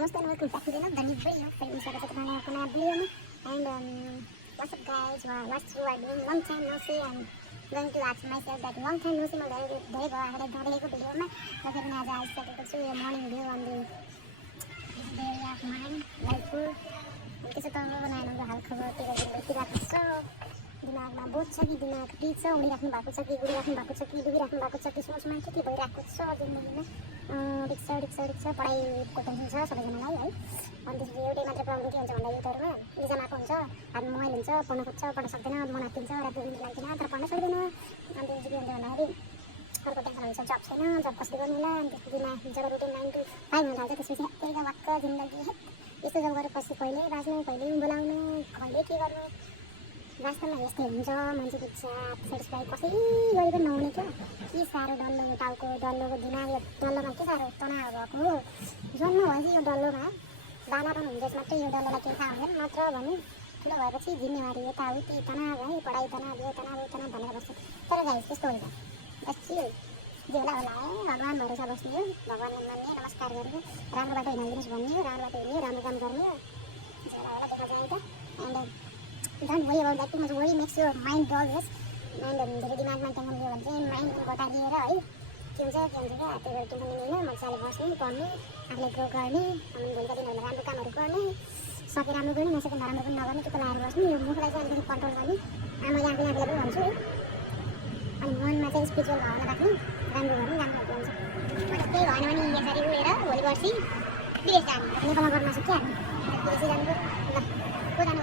नमस्ते and welcome back to another new video. Friends, स्वागत है तुम्हारे आपको नया वीडियो में. And what's up guys? What's you are doing? Long time no see. I'm going to ask myself that long time no see. मैं धरे को video में तो फिर मैं आज सकेको छु यो morning view on the area of mine, Laipur. त्यसो त बनाउनुको हाल खबर तिर छ. दिमागमा बोझ छ कि दिमाग टिक छ, उडिराख्नु भएको छ कि उडिराख्नु भएको छ कि डुबिराख्नु भएको छ कि सोचमा के भइरहेको छ जिन्दगीमा. रिक्सा पढाइको टेन्सन छ सबैजनालाई है. अनि त्यसपछि एउटै मात्र प्रब्लम के हुन्छ भन्दा युथहरूमा इक्जाम आएको हुन्छ, हातमा मोबाइल हुन्छ, पढ्न खोज्छ, पढ्न सक्दैन, मन हत्तिन्छ, रात दिन लाग्दैन, तर पढ्न सक्दैन. अनि त्यसपछि के हुन्छ भन्दाखेरि अर्को टेन्सन हुन्छ, जब छैन, जब कसले गर्नु होला. अनि त्यसपछि जब रुटिन 9 to 5 हुन थाल्छ त्यसपछि त्यही वाक्क जिन्दगी यस्तो जब गरेर पछि कहिले बाँच्नु, कहिले बोलाउनु, कहिले के गर्नु. वास्तवमा यस्तै हुन्छ मान्छेको इच्छा सेटिस्फाई कसै गरी पनि नहुने क्या. के साह्रो डल्लो टाउको डल्लोको दिमाग डल्लोमा के साह्रो तनाव भएको हो. जन्म भएपछि यो डल्लोमा बाला पनि हुन्छ मात्रै यो डल्लोलाई केही थाहा हुँदैन मात्र भने ठुलो भएपछि जिम्मेवारी यताउति तनाव है, पढाइ तनाव यो तनाव भनेर बस्छ. तर गाइस त्यस्तो होइन. जे होला होला है, भगवान् भरोसा बस्ने हो, भगवान्लाई मान्ने, नमस्कार गर्ने, राम्रो बाटो हिँडाइदिनुहोस् भन्ने हो, राम्रो बाटो हिँड्ने, राम्रो काम गर्ने हो. जे होला होला देखा जाए त. And don't worry about that. Too much worry makes your mind dull. Yes. And धेरै दिमागमा टेन्सन लियो भने चाहिँ माइन्ड घटाइदिएर है के हुन्छ क्या त्यही भएर टेन्सन लिँदैन, मजाले बस्ने, पढ्ने, आफूले ग्रो गर्ने, अनि भोलिका दिनहरूमा राम्रो कामहरू गर्ने, सके राम्रो गर्ने, नसके नराम्रो पनि नगर्ने, त्यो लाएर बस्ने. यो मुखलाई चाहिँ अलिकति कन्ट्रोल गर्ने. मैले आफूलाई पनि भन्छु है. अनि मनमा चाहिँ स्पिरिचुअल भावना राख्ने, राम्रो गर्ने, राम्रो हुन्छ. केही भएन भने यसरी उडेर भोलि पर्सि विदेश जाने, नेपालमा गर्न सक्छ हामी विदेशै जानु. ल को जानु